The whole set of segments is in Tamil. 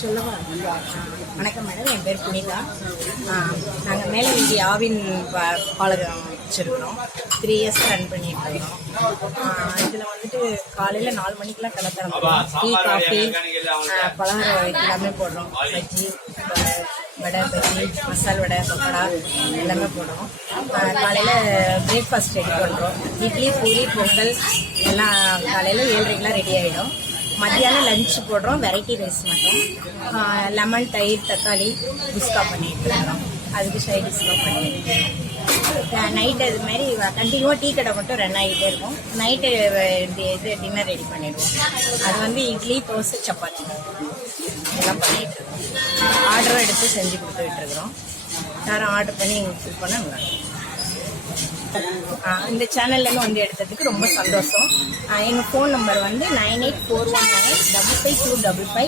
சொல்லவா? வணக்கம் மேடம், என் பேர் புனிதா. நாங்கள் மேலே வீதி ஆவின் பாலகம் வச்சுருக்கிறோம். 3 இயர்ஸ் ரன் பண்ணிட்டு இருக்கோம். இதில் வந்துட்டு காலையில் 4 மணிக்கெலாம் கடை திறந்துடும். டீ, காஃபி, பலகாரம் எல்லாமே போடுறோம். பஜ்ஜி, வடை, பஜ்ஜி, மசால் வடை, பக்கோடா எல்லாமே போடுறோம். காலையில் பிரேக்ஃபாஸ்ட் ரெடி பண்ணுறோம். இட்லி, பூரி, பொங்கல் எல்லாம் காலையில் 7:30க்கெலாம் ரெடி ஆகிடும். மத்தியானம் லஞ்சு போடுறோம். வெரைட்டி ரைஸ் மட்டும். லெமன், தயிர், தக்காளி குஸ்கா பண்ணிட்டு இருக்கோம். அதுக்கு சைடிஷ்லாம் பண்ணிட்டு நைட்டு இது மாதிரி கண்டினியூவாக டீ கடை மட்டும் ரன் ஆகிட்டே இருக்கும். நைட்டு இது டின்னர் ரெடி பண்ணிடுவோம். அது வந்து இட்லி, தோசை, சப்பாத்தி எல்லாம் பண்ணிகிட்டு இருக்கோம். ஆர்டரும் எடுத்து செஞ்சு கொடுத்துக்கிட்டு இருக்கிறோம். யாரும் ஆர்டர் பண்ணி எங்களுக்கு ஃபில் பண்ண இந்த சேனல்லேருந்து வந்து எடுத்ததுக்கு ரொம்ப சந்தோஷம். எங்கள் ஃபோன் நம்பர் வந்து 9841955255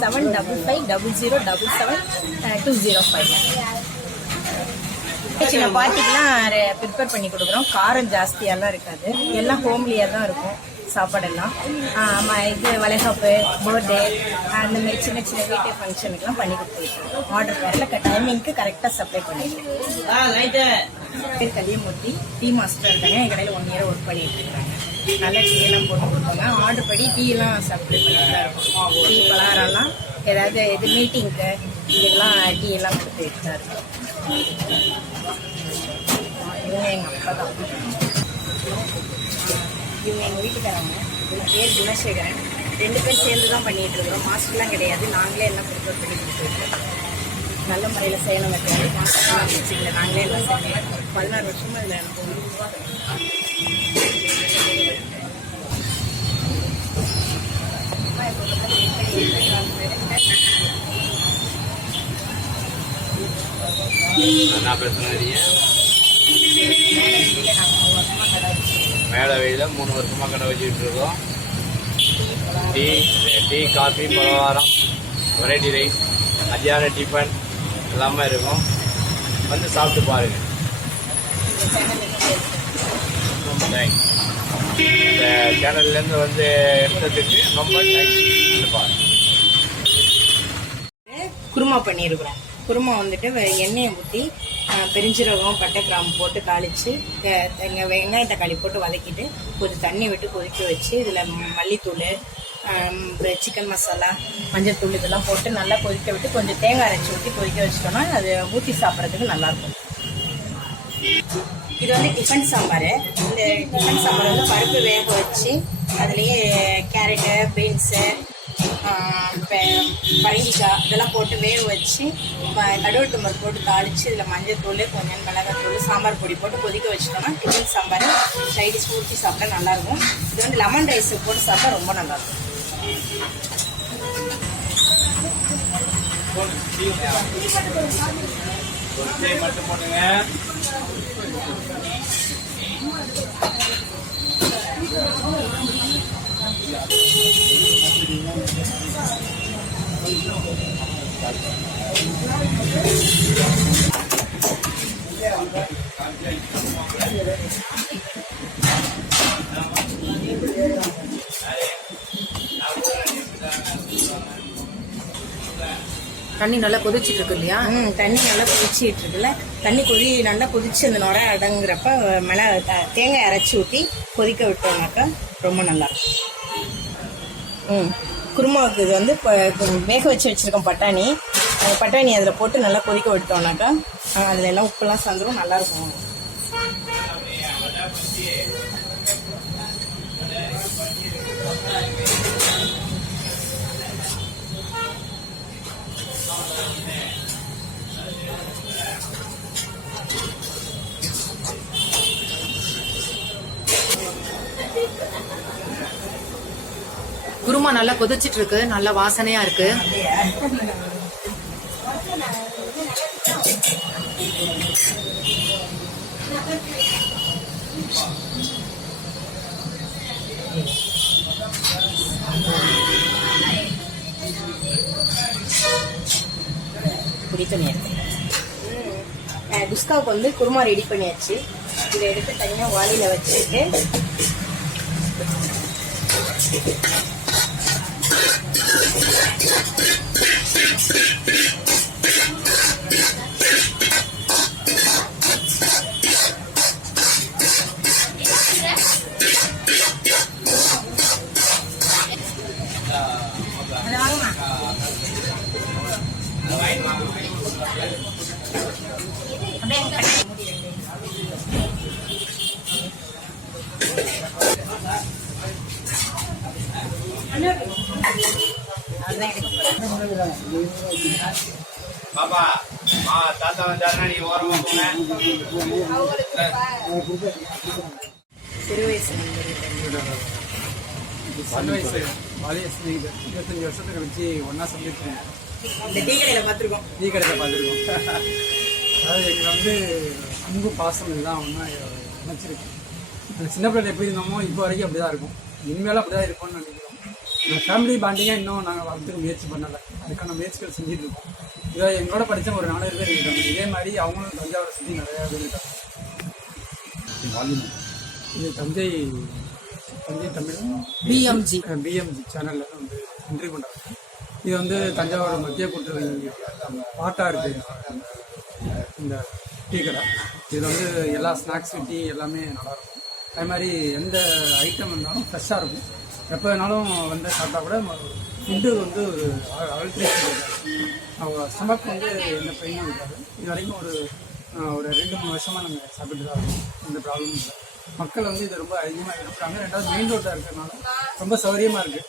7550077 சின்ன பார்ட்டிக்கெலாம் ப்ரிப்பேர் பண்ணி கொடுக்குறோம். காரம் ஜாஸ்தியாலாம் இருக்காது. எல்லாம் ஹோம்லியாக தான் இருக்கும் சாப்பாடெல்லாம். இது வளைகாப்பு, பர்த்டே அந்த மாதிரி சின்ன சின்ன வீட்டு ஃபங்க்ஷனுக்குலாம் பண்ணி கொடுத்துருக்கோம். ஆர்டர் பேரில் டைமிங்க்கு கரெக்டாக சப்ளை பண்ணிடுறோம். பேர் கலியமூர்த்தி, டீ மாஸ்டர் இருக்காங்க. என் கடையில் 1 இயர் ஒர்க் பண்ணிட்டு இருக்காங்க. நல்ல டீ எல்லாம் போட்டு கொடுப்பாங்க. ஆர்டர் படி டீ எல்லாம் சப்ளை பண்ணிட்டு தான் இருக்கும். டீ, பலகாரம்லாம் ஏதாவது இது மீட்டிங்க்கு இதுக்கெல்லாம் டீ எல்லாம் கொடுத்துட்டு தான் இருக்கும். இவங்க எங்கள் அப்பா தான். இவங்க எங்கள் வீட்டுக்காரங்க. இவங்க பேர் குணசேகரன். 2 பேர் சேர்ந்து தான் பண்ணிகிட்டு இருக்கிறோம். மாஸ்டர்லாம் கிடையாது. நாங்களே எல்லாம் ப்ரிப்பேர் பண்ணி கொடுத்துருக்கோம். நல்ல முறையில் செய்யணும். கிடையாது மாஸ்டர்லாம் வச்சுக்கல. நாங்களே எல்லாம் செய்யணும். 16 வருஷமாக இதில் அனுபவம். மேலே வெயில 3 வருஷமாக கடை வச்சுக்கிட்டு இருக்கோம். டீ, காஃபி, பலகாரம், வெரைட்டி ரைஸ், மத்தியான டிஃபன் எல்லாமே இருக்கும். வந்து சாப்பிட்டு பாருங்க. இந்த சேனல்லேருந்து வந்து எடுத்ததுக்கு ரொம்ப தேங்க்ஸ். குருமா பண்ணியிருக்கிறோம். குருமா வந்துட்டு எண்ணெயை ஊற்றி பெருஞ்சீரகம், பட்டை, கிராம்பு போட்டு தாளித்து வெங்காயம், தக்காளி போட்டு வதக்கிட்டு கொஞ்சம் தண்ணி விட்டு கொதிக்க வச்சு இதில் மல்லித்தூள், சிக்கன் மசாலா, மஞ்சள் தூள் இதெல்லாம் போட்டு நல்லா கொதிக்க விட்டு கொஞ்சம் தேங்காய் அரைச்சி ஊற்றி கொதிக்க வச்சிட்டோம்னா அது ஊற்றி சாப்பிட்றதுக்கு நல்லாயிருக்கும். இது வந்து டிஃபன் சாம்பார். இந்த டிஃபன் சாம்பார் வந்து பருப்பு வேக வச்சு அதுலேயே கேரட்டு, பீன்ஸு, பரங்கிக்காய் இதெல்லாம் போட்டு வேக வச்சு கடுகு தும்பர் போட்டு தாளித்து இதில் மஞ்சள் தூள், கொஞ்சம் மிளகாத்தூள், சாம்பார் பொடி போட்டு கொதிக்க வச்சிட்டோம்னா டிஃபன் சாம்பார் சைடிஷ் ஊற்றி சாப்பிட்டா நல்லாயிருக்கும். இது வந்து லெமன் ரைஸ் போட்டு சாப்பிட்டா ரொம்ப நல்லாயிருக்கும். மட்டும் போட்டுங்க. தண்ணி நல்லா கொதிச்சிட்டு இருக்கு இல்லையா? தண்ணி நல்லா கொதிச்சிட்டு இருக்குல்ல. தண்ணி நல்லா கொதிச்சு அந்த நுரை அடங்குறப்ப தேங்காய் அரைச்சி ஊற்றி கொதிக்க விட்டோம்னாக்கா ரொம்ப நல்லாயிருக்கும். குருமாவுக்கு இது வந்து வேக வச்சு வச்சுருக்கோம் பட்டாணி அதில் போட்டு நல்லா கொதிக்க விட்டோம்னாக்கா அதில் எல்லாம் உப்புலாம் சேர்ந்துடும், நல்லாயிருக்கும். குருமா நல்லா கொதிச்சிட்டு இருக்கு. நல்ல வாசனையா இருக்கு. குடித்தண்ணி குஸ்காவுக்கு வந்து குருமா ரெடி பண்ணியாச்சு. இதை எடுத்து தனியாக வாளியில் வச்சுட்டு அதை வாங்கம்மா. அப்படியே இங்க மூடி வைங்க. அதுதான் எடுக்க பாப்பா தாத்தா வந்தாருன்னா நீ ஓரமா போங்க. சிறு வயசு நண்பர்கள். சின்ன வயசு பாலிய ஸ்நேகிதர் 25 வருஷத்துக்கு கழிச்சு ஒன்றா சந்திப்போம். இந்த டீ கடையில் பார்த்துருக்கோம். டீ கடையில் பார்த்துருக்கோம். அதாவது எங்களை வந்து அன்பு பாசம் இதுதான் ஒன்றா நினச்சிருக்கு. அந்த சின்ன பிள்ளைல எப்படி இருந்தோமோ இப்போ வரைக்கும் அப்படி தான் இருக்கும். இனிமேலும் அப்படி தான் இருப்போம்னு நினைக்கிறோம். இந்த ஃபேமிலி பாண்டிங்காக இன்னும் நாங்கள் வளர்த்துக்க முயற்சி பண்ணலை. அதுக்கான முயற்சிகள் செஞ்சுட்டு இருக்கோம். இதை எங்களோட படித்த ஒரு 4 பேர் இருக்காங்க. இதே மாதிரி அவங்களும் தஞ்சாவூரை சுற்றி நிறையா பேர் இருக்காங்க. இது தஞ்சை தமிழ் பிஎம்ஜி பிஎம்ஜி சேனலில் வந்து இன்டர்வியூ பண்ணுறாங்க. இது வந்து தஞ்சாவூர் மத்திய கூட்டுறவு பாட்டாக இருக்குது இந்த டீ கடை. இதில் வந்து எல்லா ஸ்நாக்ஸ் டீ எல்லாமே நல்லாயிருக்கும். அதே மாதிரி எந்த ஐட்டம் இருந்தாலும் ஃப்ரெஷ்ஷாக இருக்கும். எப்போ வேணாலும் வந்து சாப்பிட்டா கூட ஃபுட்டு வந்து ஒரு அல்ட்ரேஷன் இருக்காது. அவங்க ஸ்டமக் வந்து எந்த பெயினும் இருக்காது. இது வரைக்கும் ஒரு 2-3 வருஷமாக நாங்கள் சாப்பிட்டு தான் இருக்கோம். எந்த ப்ராப்ளமும் இல்லை. மக்கள் வந்து இது ரொம்ப அதிகமாக விரும்புகிறாங்க. ரெண்டாவது மெயின் ரோட்டாக இருக்கிறதுனால ரொம்ப சௌகரியமாக இருக்குது.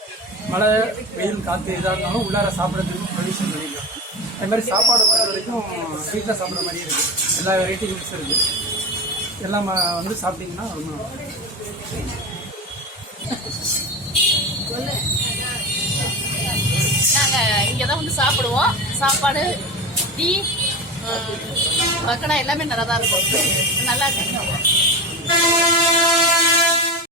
மழை வெயில் காற்று இதாக இருந்தாலும் உள்ளார சாப்பிட்றதுக்கு ப்ரொவிஷன் பண்ணிக்கலாம். அது மாதிரி சாப்பாடு பொறுத்த வரைக்கும் வீட்டில் சாப்பிட்ற மாதிரி இருக்குது. எல்லா வெரைட்டி மிக்ஸ் இருக்குது. எல்லாம் வந்து சாப்பிட்டிங்கன்னா ரொம்ப நாங்கள் இங்கே தான் வந்து சாப்பிடுவோம். சாப்பாடு டீ பக்கடா எல்லாமே நல்லா தான் இருக்கும். நல்லா இருக்கு.